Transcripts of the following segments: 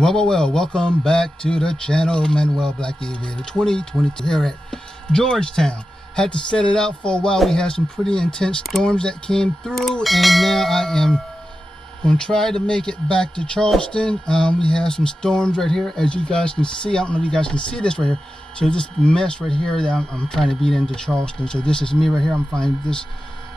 Well, welcome back to the channel. Manuel Black Aviator 2022 here at Georgetown. Had to set it out for a while. We had some pretty intense storms that came through, and now I am going to try to make it back to Charleston. We have some storms right here, as you guys can see. I don't know if you guys can see this right here. So this mess right here that I'm trying to beat into Charleston. So this is me right here. I'm finding this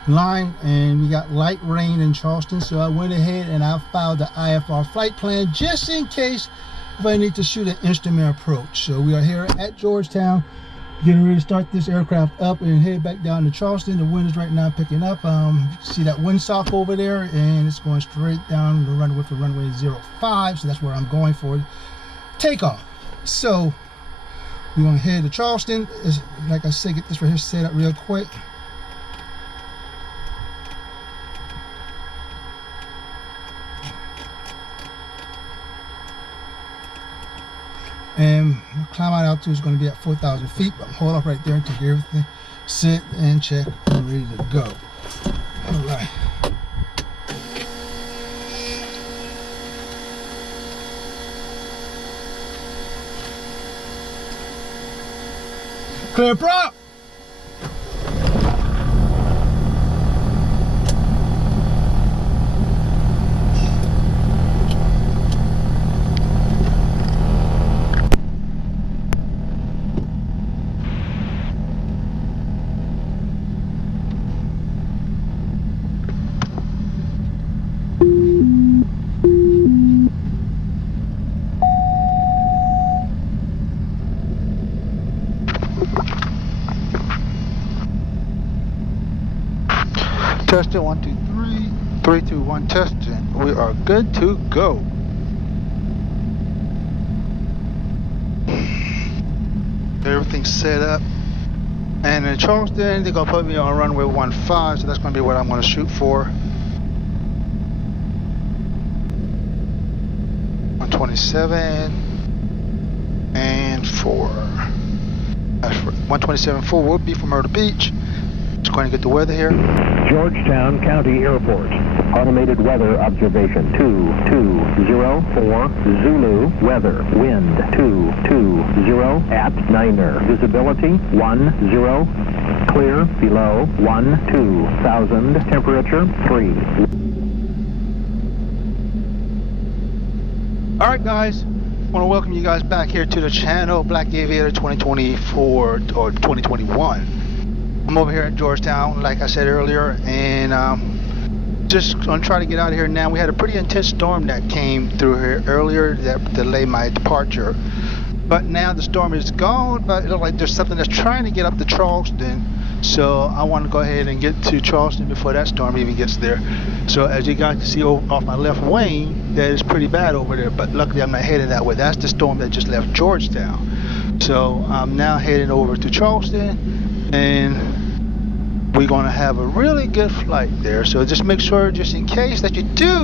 line, and we got light rain in Charleston, so I went ahead and I filed the IFR flight plan just in case if I need to shoot an instrument approach. So we are here at Georgetown, getting ready to start this aircraft up and head back down to Charleston. The wind is right now picking up. You can see that windsock over there, and it's going straight down the runway for runway 05, so that's where I'm going for takeoff. So we're going to head to Charleston. Like I said, get this right here set up real quick. And my climb out altitude is going to be at 4,000 feet, but I'm hold off right there until everything sit and check and ready to go. All right. Clear prop. Testing 1 2 3 3 2 1 testing. We are good to go. Everything's set up, and in Charleston they're gonna put me on runway 15, so that's gonna be what I'm gonna shoot for. 127 and 4. That's for 127.4 will be from Myrtle Beach. Just going to get the weather here. Georgetown County Airport. Automated weather observation 2204 Zulu. Weather wind 220 at Niner. Visibility 10. Clear below 12,000. Temperature 3. All right, guys. I want to welcome you guys back here to the channel, Black Aviator 2024 or 2021. I'm over here at Georgetown, like I said earlier, and just gonna try to get out of here now. We had a pretty intense storm that came through here earlier that delayed my departure, but now the storm is gone. But it looks like there's something that's trying to get up to Charleston, so I want to go ahead and get to Charleston before that storm even gets there. So as you guys can see off my left wing, that is pretty bad over there, but luckily I'm not heading that way. That's the storm that just left Georgetown. So I'm now heading over to Charleston, and we're going to have a really good flight there. So just make sure, just in case, that you do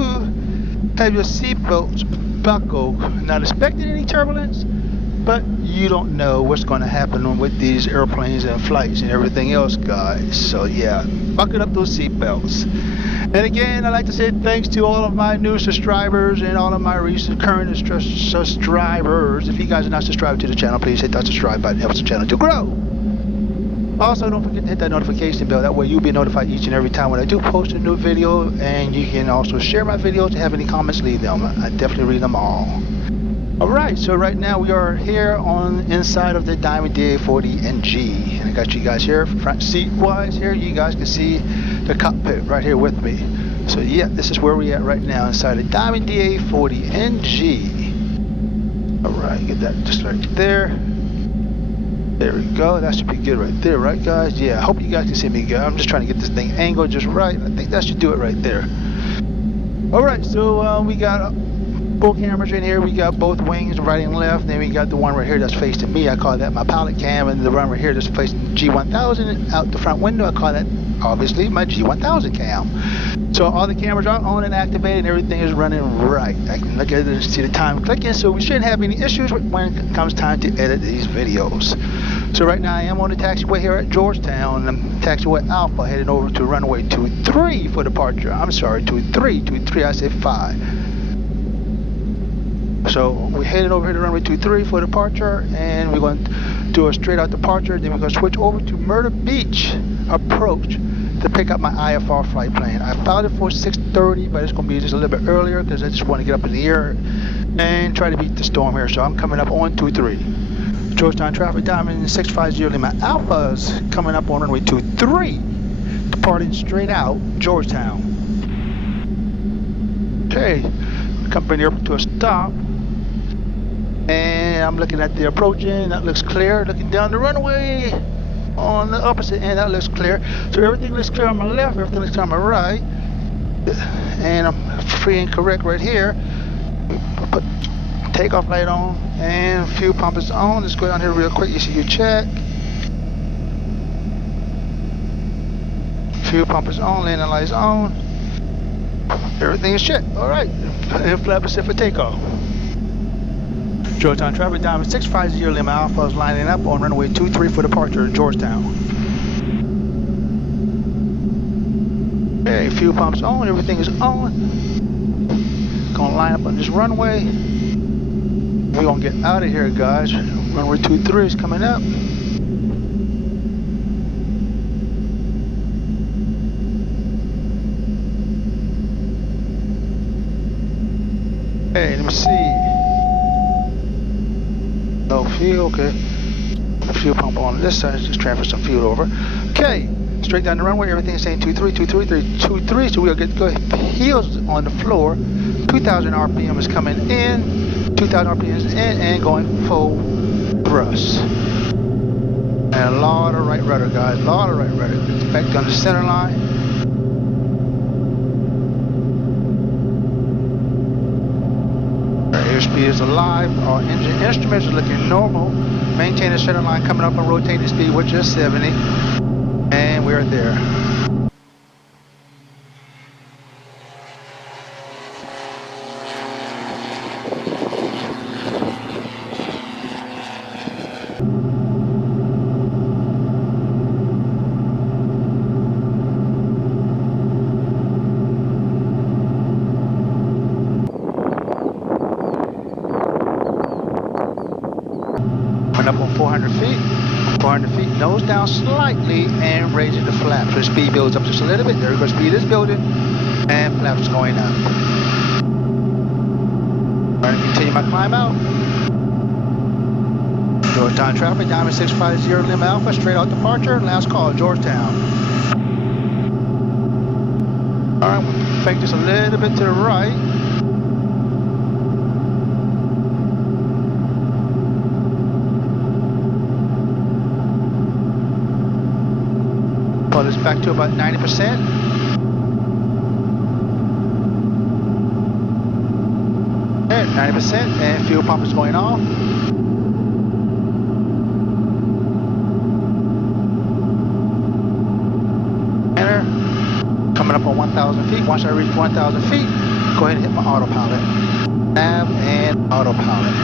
have your seatbelts buckled. Not expecting any turbulence, but you don't know what's going to happen with these airplanes and flights and everything else, guys. So yeah, buckle up those seatbelts. And again, I'd like to say thanks to all of my new subscribers and all of my recent current subscribers. If you guys are not subscribed to the channel, please hit that subscribe button. It helps the channel to grow. Also, don't forget to hit that notification bell. That way you'll be notified each and every time when I do post a new video. And you can also share my videos. If you have any comments, leave them. I definitely read them all. Alright, so right now we are here on inside of the Diamond DA40NG. And I got you guys here, front seat wise here. You guys can see the cockpit right here with me. So yeah, this is where we at right now inside the Diamond DA40NG. Alright, get that just right there. There we go. That should be good right there, right, guys? Yeah, I hope you guys can see me good. I'm just trying to get this thing angled just right. I think that should do it right there. All right, so we got full cameras in here. We got both wings, right and left. Then we got the one right here that's facing me. I call that my pilot cam, and the one right here that's facing G1000 out the front window. I call that obviously my G1000 cam. So all the cameras are on and activated, and everything is running right. I can look at it and see the time clicking, so we shouldn't have any issues when it comes time to edit these videos. So right now I am on the taxiway here at Georgetown. I'm taxiway Alpha heading over to runway 23 for departure. I'm sorry, 23, I said 5. So we headed over here to runway 23 for departure, and we're going to do a straight out departure. Then we're going to switch over to Myrtle Beach approach to pick up my IFR flight plan. I filed it for 6:30, but it's going to be just a little bit earlier because I just want to get up in the air and try to beat the storm here. So I'm coming up on 23. Georgetown traffic diamond 650 Lima Alpha's coming up on runway 23, departing straight out Georgetown. Okay, coming here to a stop, and I'm looking at the approaching. That looks clear. Looking down the runway on the opposite end, that looks clear. So everything looks clear on my left, everything looks clear on my right, and I'm free and correct right here. Put takeoff light on and fuel pump is on. Let's go down here real quick. ECU check. Fuel pump is on. Landing light is on. Everything is checked. All right. And flap is set for takeoff. Georgetown traffic diamond 650 Lima Alpha is lining up on runway 23 for departure Georgetown. Okay, fuel pump's on. Everything is on. Gonna line up on this runway. We're gonna get out of here, guys. Runway 23 is coming up. Hey, let me see. No fuel, okay. Fuel pump on this side, just transfer some fuel over. Okay, straight down the runway, everything is saying 23, 23, 23, so we'll get good heels on the floor. 2,000 RPM is coming in, 2,000 RPM is in and going full thrust. And a lot of right rudder, guys, a lot of right rudder. Back down the center line. Airspeed is alive. Our engine instruments are looking normal. Maintain the center line coming up and rotating speed, which is 70. And we're there. Up on 400 feet, 400 feet, nose down slightly and raising the flaps. So speed builds up just a little bit. There goes speed is building and flaps going up. All right, continue my climb out. Georgetown traffic, diamond 650 Lima Alpha, straight out departure. Last call, Georgetown. All right, we'll fake this a little bit to the right. Pull this back to about 90%. There, 90%, and fuel pump is going off. Enter. Coming up on 1,000 feet. Once I reach 1,000 feet, go ahead and hit my autopilot. Nav and autopilot.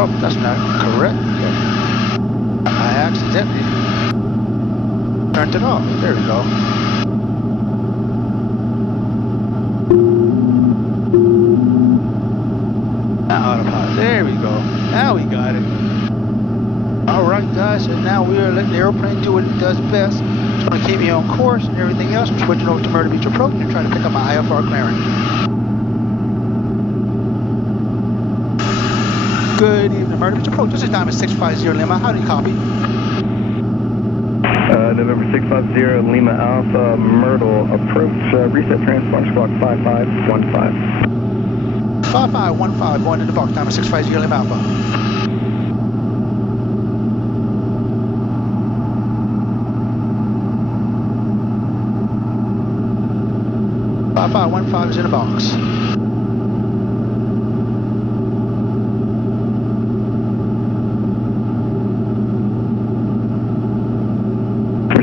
Oh, that's not correct. I accidentally turned it off. There we go. Now autopilot. There we go. Now we got it. Alright guys, and now we are letting the airplane do what it does best. It's going to keep me on course and everything else. I'm switching over to Myrtle Beach approach and trying to pick up my IFR clearance. Good evening, Myrtle Beach approach. This is Diamond 650 Lima. How do you copy? November 650 Lima Alpha, Myrtle approach. Reset transponder squawk 5515. 5515 going into box. Diamond 650 Lima Alpha. .5515 is in the box.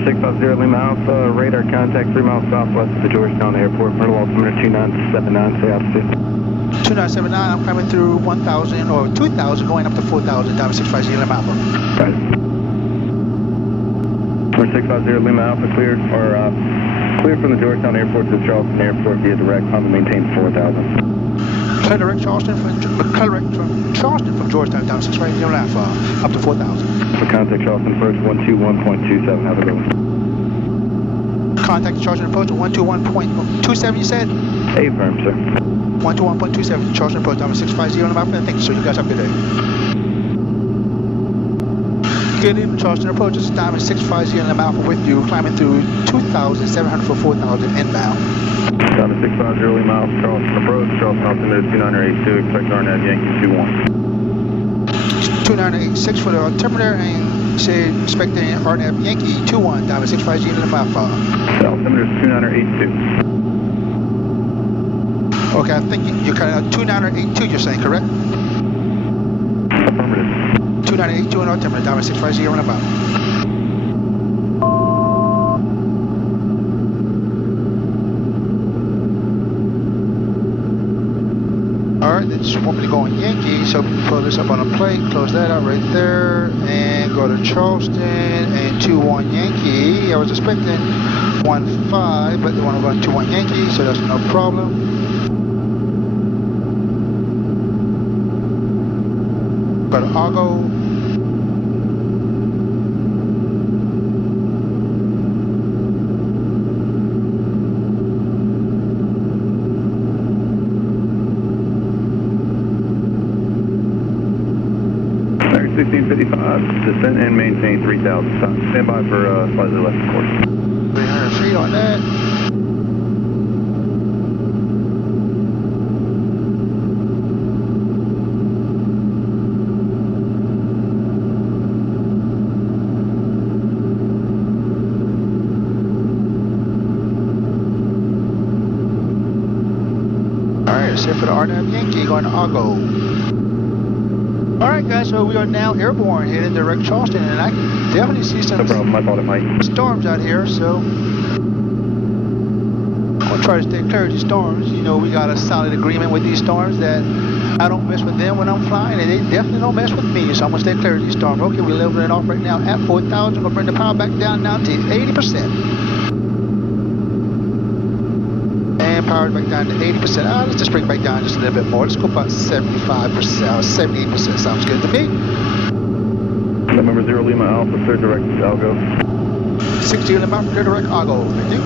650 Lima Alpha, radar contact 3 miles southwest of the Georgetown Airport, Myrtle altimeter 2979, say altitude. 2979, I'm climbing through 1,000 or 2,000 going up to 4,000, Diamond 650 Lima Alpha. Right. For 650 Lima Alpha, cleared from the Georgetown Airport to the Charleston Airport via direct, Hallman maintains 4,000. Clear direct Charleston from Georgetown down 650 Alpha up to 4,000. For contact Charleston approach 121.27, have a good one. Contact Charleston approach 121.27, you said? Affirm, sir. 121.27, Charleston approach down 650 Alpha. Thank you, sir. You guys have a good day. Good evening, Charleston approach. This is Diamond 650 Alpha with you, climbing through 2,700 for 4,000 inbound. Diamond 650 Lima Alpha, Charleston approach, Charleston altimeter 2982, expect RNAV Yankee 21. 2986 for the altimeter and say expecting RNAV Yankee 21, Diamond 650 Lima Alpha. The altimeter is 2982. Okay, I think you're kind of 2982, you're saying, correct? Affirmative. 2982 on altimeter, Diamond 650 Lima Alpha. Alright, they just want me to go on Yankee, so pull this up on a plate, close that out right there, and go to Charleston, and 21 Yankee. I was expecting 15, but they want to go on 21 Yankee, so that's no problem. Go to Argo. American 1655, descent and maintain 3,000. Stand by for slightly left of course. 300 feet on that. Alright, set for the RNAV Yankee, going to Argo. Alright guys, so we are now airborne heading direct Charleston, and I can definitely see some No problem, I thought it might. storms out here, so I'm going to try to stay clear of these storms. You know, we got a solid agreement with these storms that I don't mess with them when I'm flying, and they definitely don't mess with me, so I'm going to stay clear of these storms. Okay, we're leveling off right now at 4,000. We'll bring the power back down now to 80%. And power back down to 80%. Let's just bring it back down just a little bit more. Let's go about 75% or 78%. Sounds good to me. Number 0 Lima Alpha, clear direct Algo. 60 Lima Alpha, clear direct Argo. Thank you.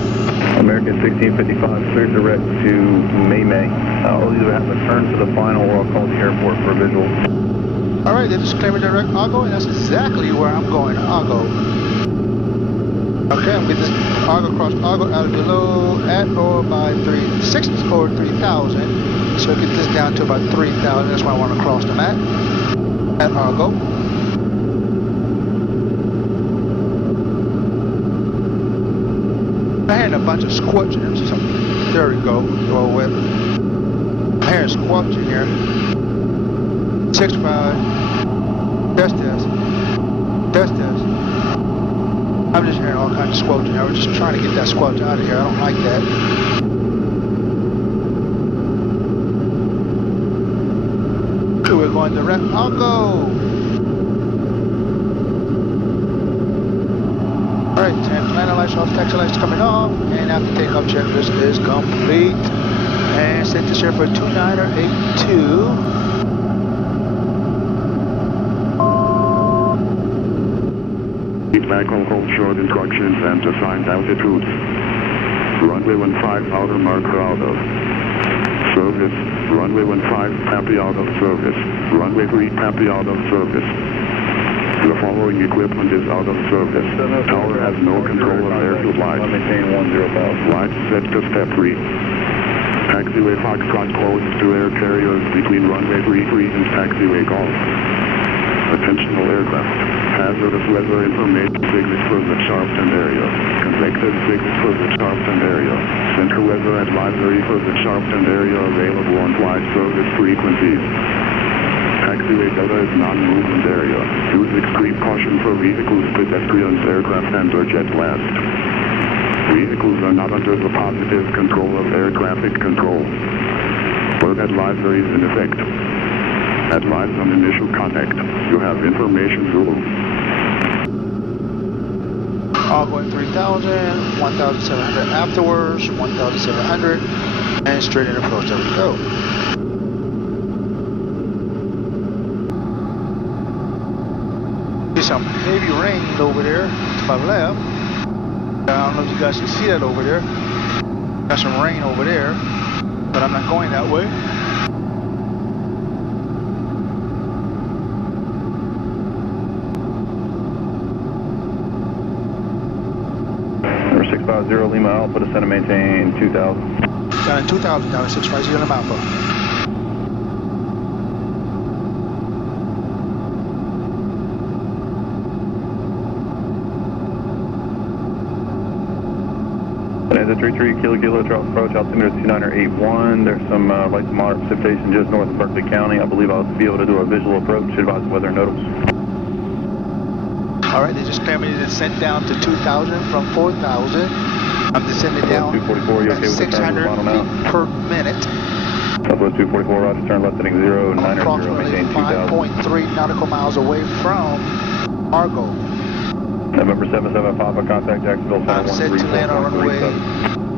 American 1655, clear direct to May. I'll either have to turn to the final or I'll call the airport for a visual. Alright, they're just clearing direct Argo, and that's exactly where I'm going, Argo. Okay, I'm getting this Argo cross Argo out of below at or by 3,000. So get this down to about 3,000. That's where I want to cross them at Argo. I'm hearing a bunch of squelching. There we go. I'm hearing squelching here. 65. Test. I'm just hearing all kinds of squelching. I was just trying to get that squelch out of here. I don't like that. So we're going direct Argo. Alright, landing lights off, taxi lights coming off, and after takeoff checklist is complete. And set this here for 2982. Micphone hold short instructions and assigned altitudes. Runway 15 outer marker out of service. Runway 15 happy out of service. Runway 3 happy out of service. The following equipment is out of service. Tower has no control of air supply. Lights set to step 3. Taxiway Foxtrot closed to air carriers between runway 33 and taxiway golf. Attention all aircraft. Hazardous weather information signals for the Charleston area. Convective signals for the Charleston area. Central weather advisory for the Charleston area available on flight service frequencies. Taxiway data is non-movement area. Use extreme caution for vehicles, pedestrians, aircraft, and or jet blast. Vehicles are not under the positive control of air traffic control. Bird advisory is in effect. Advise on initial contact. You have information Zulu. I'll go at 3,000, 1,700 afterwards, 1,700, and straight in approach. There we go. See some heavy rain over there to my left. I don't know if you guys can see that over there. Got some rain over there, but I'm not going that way. 650 Lima Alpha, descend and maintain 2,000. Down in 2,000, down at 650 Lima Alpha. Bonanza 33 Kilo Charles approach, altimeter 2981. There's some light to moderate precipitation just north of Berkeley County. I believe I'll be able to do a visual approach. Should advise weather notables. Alright, they just cleared me to descend down to 2,000 from 4,000. I'm descending down at 600 feet per minute. Southwest 244, roger, turn left heading 0, 900, approximately 5.3 nautical miles away from Argo. November 77 Papa, contact Jacksonville. I'm set to land on runway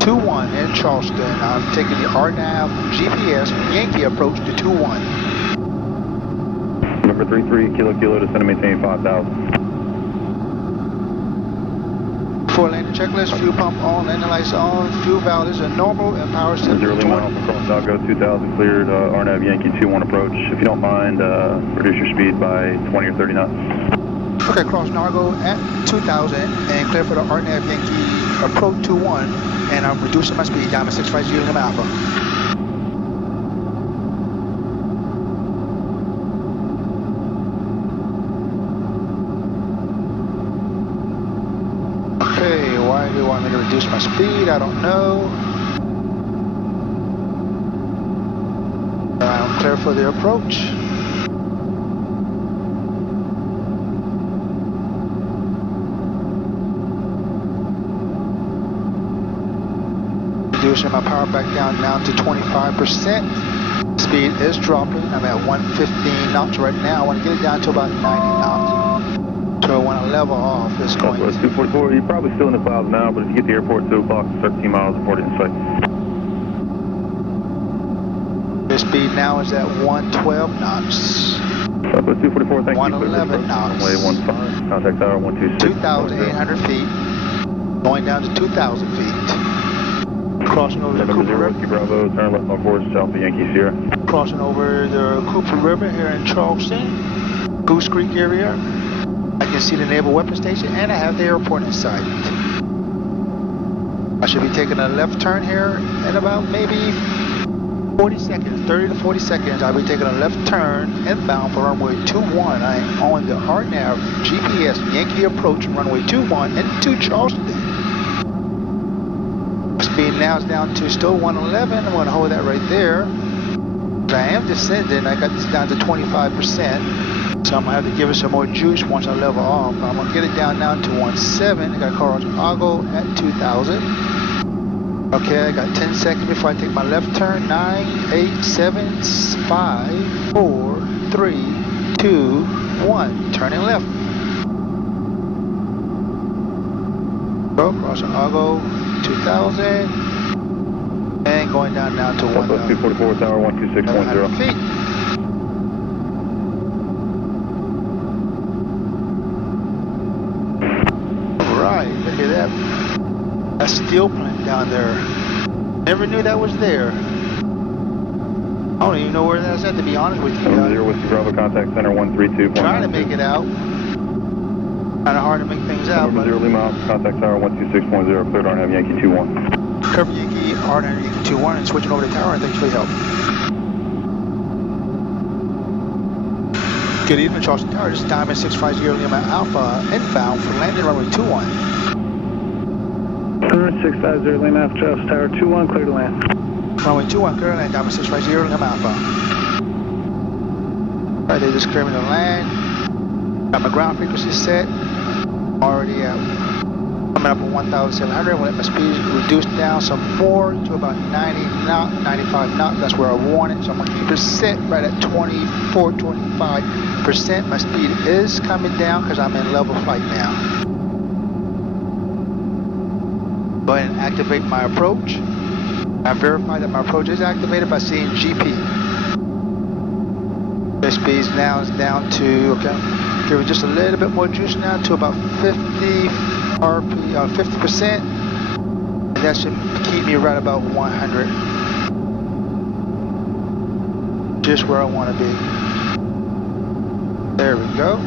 21 in Charleston. I'm taking the RNAV GPS Yankee approach to 21. November 33 Kilo, descend and maintain 5,000. For landing checklist, fuel pump on, landing lights on, fuel valve is a normal, and power system 0 Lima Alpha, cross Doggo 2,000, cleared, RNAV Yankee 21 approach. If you don't mind, reduce your speed by 20 or 30 knots. Okay, cross Nargo at 2,000 and clear for the RNAV Yankee approach 21, and I'm reducing my speed down to 650 Lima Alpha. Okay, why do you want me to reduce my speed? I don't know. I'm clear for the approach. Reducing my power back down to 25%. Speed is dropping. I'm at 115 knots right now. I want to get it down to about 90 knots. So when I level off, it's going to... 244, you're probably still in the clouds now, but if you get to the airport at 2 o'clock, 13 miles of port in sight. The speed now is at 112 knots. Southwest 244, thank you. 111 knots. Runway 15, contact tower 126. 2,800 feet. Going down to 2,000 feet. Crossing over the Cooper River. Bravo, turn left on course, Alpha Yankee Sierra. Crossing over the Cooper River here in Charleston, Goose Creek area. I can see the Naval Weapons Station, and I have the airport in sight. I should be taking a left turn here in about maybe 40 seconds, 30 to 40 seconds. I'll be taking a left turn inbound for runway 21. I am on the RNAV GPS Yankee approach runway 21 into Charleston. Speed now is down to still 111. I'm going to hold that right there. But I am descending. I got this down to 25%. So I'm going to have to give it some more juice once I level off. I'm going to get it down now to 17. I got Carl Argo at 2,000. Okay, I got 10 seconds before I take my left turn. 9, 8, 7, 5, 4, 3, 2, 1. Turning left. Go, crossing Argo, 2,000. And going down now to 244 tower 126.0 feet. Alright, look at that. A steel plant down there. Never knew that was there. I don't even know where that's at, to be honest with you guys. 0 Whiskey Bravo, contact center 132. Trying to make it out. Kind of hard to make things out. 0 Lima Alpha, contact tower 126.0, cleared RNAV Yankee 21. Cover Yankee, RNAV Yankee 21, and switching over to tower, and thanks for your help. Good evening, Charleston Tower. This is Diamond 650 Lima Alpha, inbound for landing runway 21. 650 Lima Alpha, Charleston Tower 21, clear to land. Runway 21, clear to land, Diamond 650 Lima Alpha. Alright, they just cleared me to land. Got my ground frequency set. Already coming up on 1,700. I'm going to let my speed reduce down some more to about 90 knots, 95 knots. That's where I want it. So I'm going to keep it set right at 24, 25%. My speed is coming down because I'm in level flight now. Go ahead and activate my approach. I verify that my approach is activated by seeing GP. The speed now is down to, okay, give it just a little bit more juice now to about 50 RP, 50%. And that should keep me right about 100. Just where I want to be. There we go.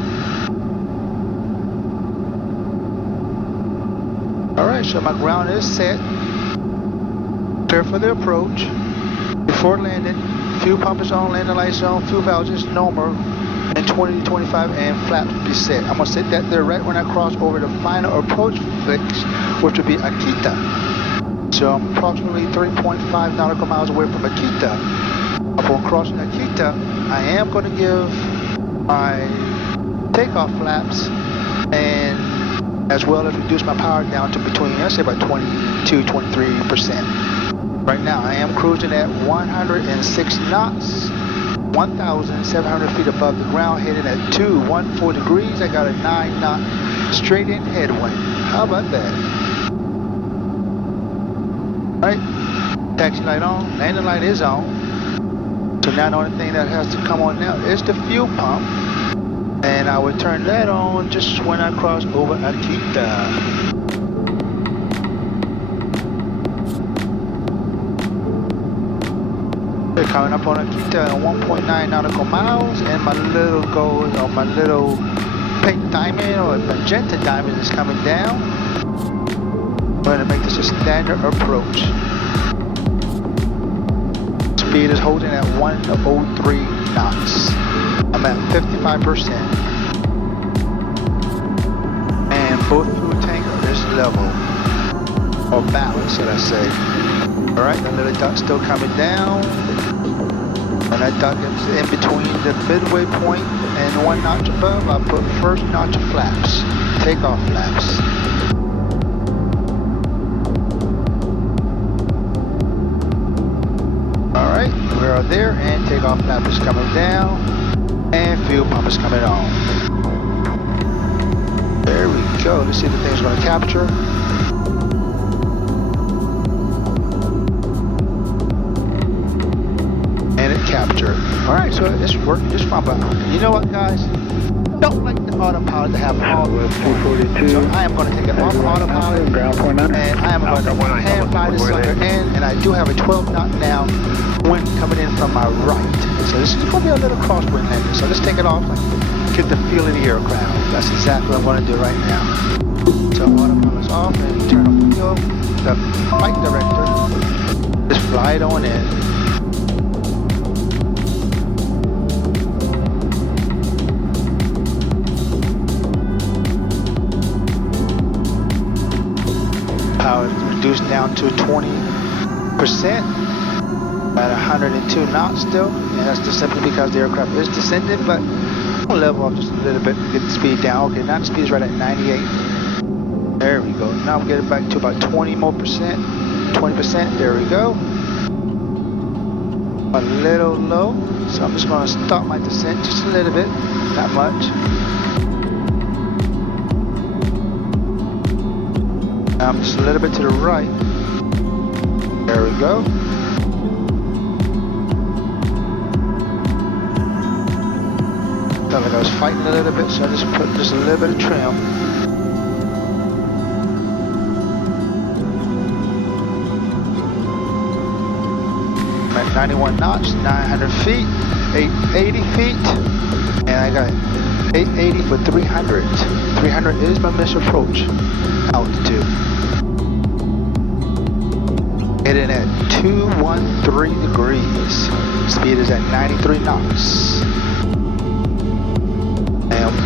Alright, so my ground is set. Clear for the approach. Before landing, fuel pump is on, landing lights on, fuel valves is normal, and 20 to 25 and flaps will be set. I'm going to set that there right when I cross over the final approach fix, which will be Akita. So I'm approximately 3.5 nautical miles away from Akita. Upon crossing Akita, I am going to give my takeoff flaps and as well as reduce my power down to between, I'd say about 22-23%. Right now I am cruising at 106 knots, 1,700 feet above the ground, heading at 214 degrees. I got a 9 knot straight in headwind. How about that? Alright, taxi light on, landing light is on. So now the only thing that has to come on now is the fuel pump. And I would turn that on just when I cross over Akita. They're coming up on Akita at 1.9 nautical miles, and my little gold, or my little pink diamond or magenta diamond is coming down. I'm going to make this a standard approach. Speed is holding at 103 knots. I'm at 55%. And both fuel tank is level. Or balanced, should I say. Alright, that little dot's still coming down. And that dot is in between the midway point and 1 notch above. I put first notch of flaps. Takeoff flaps. Alright, we are there, and takeoff flap is coming down. And fuel pump is coming on. There we go. Let's see if the thing's going to capture. And it captured. Alright, so it's working just fine. But you know what, guys? Don't like the autopilot to have all the 242. So I am going to take it off autopilot. Ground point 9. And I am going to hand fly this sucker in. And I do have a 12 knot now. Wind coming in from my right. So this is going to be a little crosswind landing. So let's take it off and get the feel of the aircraft. That's exactly what I'm going to do right now. So autopilot's off and turn off the flight director. Just fly it on in. Power is reduced down to 20%. At 102 knots still, and that's just simply because the aircraft is descending, but I'll level off just a little bit to get the speed down. Okay, now the speed is right at 98. There we go. Now I'm getting back to about 20%. There we go. A little low, so I'm just going to stop my descent just a little bit, not much. Now I'm just a little bit to the right. There we go. Felt like I was fighting a little bit, so I just put just a little bit of trim. I'm at 91 knots, 900 feet, 880 feet, and I got 880 for 300. 300 is my missed approach altitude. Heading at 213 degrees. Speed is at 93 knots.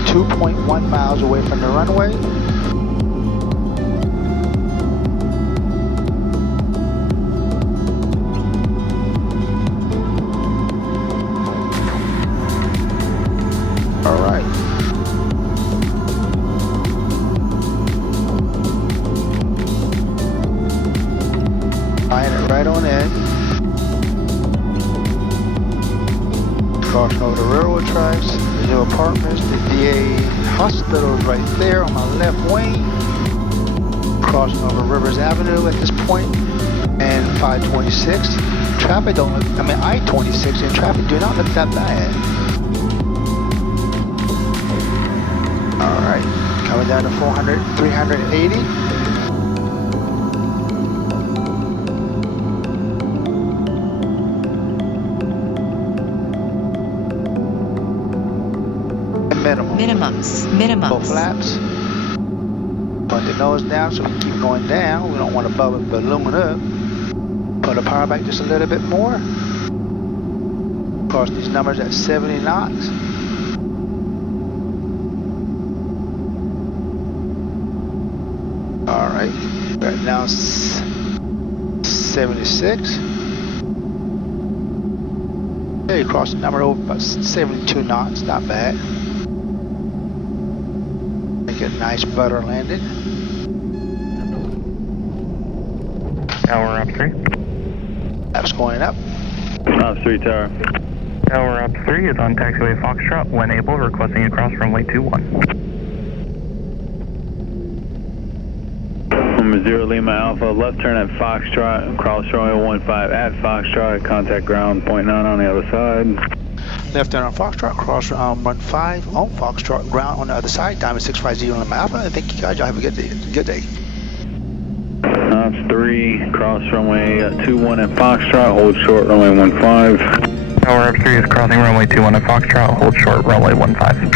2.1 miles away from the runway. All right. Flying it right on in. Crossing over the railroad tracks. New apartments, the VA hospital is right there on my left wing. crossing over Rivers Avenue at this point, and 526. Traffic don't look, I mean I-26 and traffic do not look that bad. Alright, coming down to 380. Minimums. Both flaps. Put the nose down so we can keep going down. We don't want to balloon up. Put the power back just a little bit more. Cross these numbers at 70 knots. Alright, right now 76. There you cross the number over about 72 knots, not bad. Make a nice butter landing. Tower up 3. That's going up. Up 3 tower. Tower up 3 is on taxiway Foxtrot. When able, requesting across runway 21. 0 Lima Alpha, left turn at Foxtrot, cross runway 15 at Foxtrot, contact ground 0.9 on the other side. Left turn on Foxtrot, cross 15 on Foxtrot, ground on the other side, diamond 650 Lima Alpha, and thank you guys, y'all have a good day. Ops 3, cross runway 21 at Foxtrot, hold short runway 15. Tower up 3 is crossing runway 21 at Foxtrot, hold short runway 15.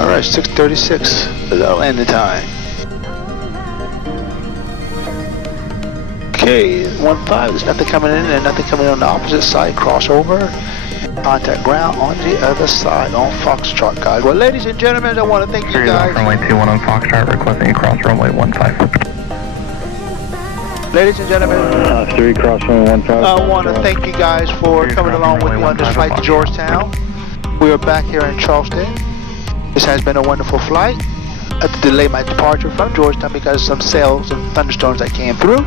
Alright, 6:36 is our landing time. Okay, 15, there's nothing coming in and nothing coming on the opposite side, crossover, contact ground on the other side on Foxtrot, guys. Well, ladies and gentlemen, I want to thank you guys. Runway 21 on Foxtrot, requesting across runway 15. Ladies and gentlemen, 3 cross runway 15. I want to thank you guys for coming along with me on this flight to Georgetown. We are back here in Charleston. This has been a wonderful flight. I had to delay my departure from Georgetown because of some sails and thunderstorms that came through.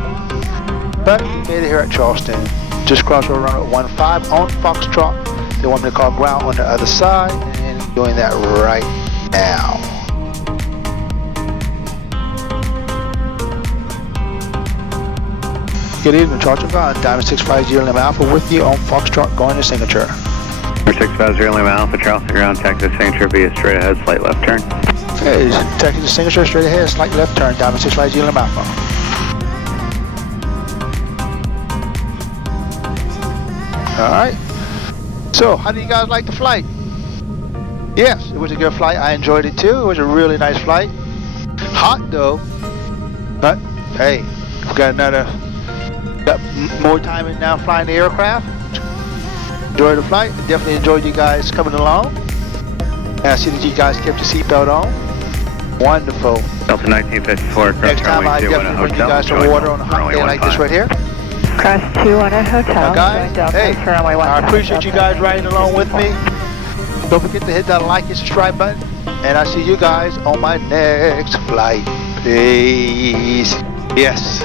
But we made it here at Charleston. Just crossed over runway 15 on Foxtrot. They want me to call ground on the other side, and I'm doing that right now. Good evening, Charleston. Diamond 650 Lima Alpha with you on Foxtrot going to signature. 650 Lima Alpha, Charleston ground, Texas signature via straight ahead, slight left turn. Okay, Texas signature, straight ahead, slight left turn, Diamond 650 Lima Alpha. Alright, so how do you guys like the flight? Yes, it was a good flight, I enjoyed it too, it was a really nice flight. Hot though, but hey, we've got more time in now flying the aircraft. Enjoyed the flight. Definitely enjoyed you guys coming along. And I see that you guys kept your seatbelt on. Wonderful. Delta 1954, Next time I definitely bring you guys some water on a hot day like this right here. Cross 21 at hotel. Now guys, hey, I appreciate you guys riding along with me. Don't forget to hit that like and subscribe button. And I see you guys on my next flight. Peace. Yes.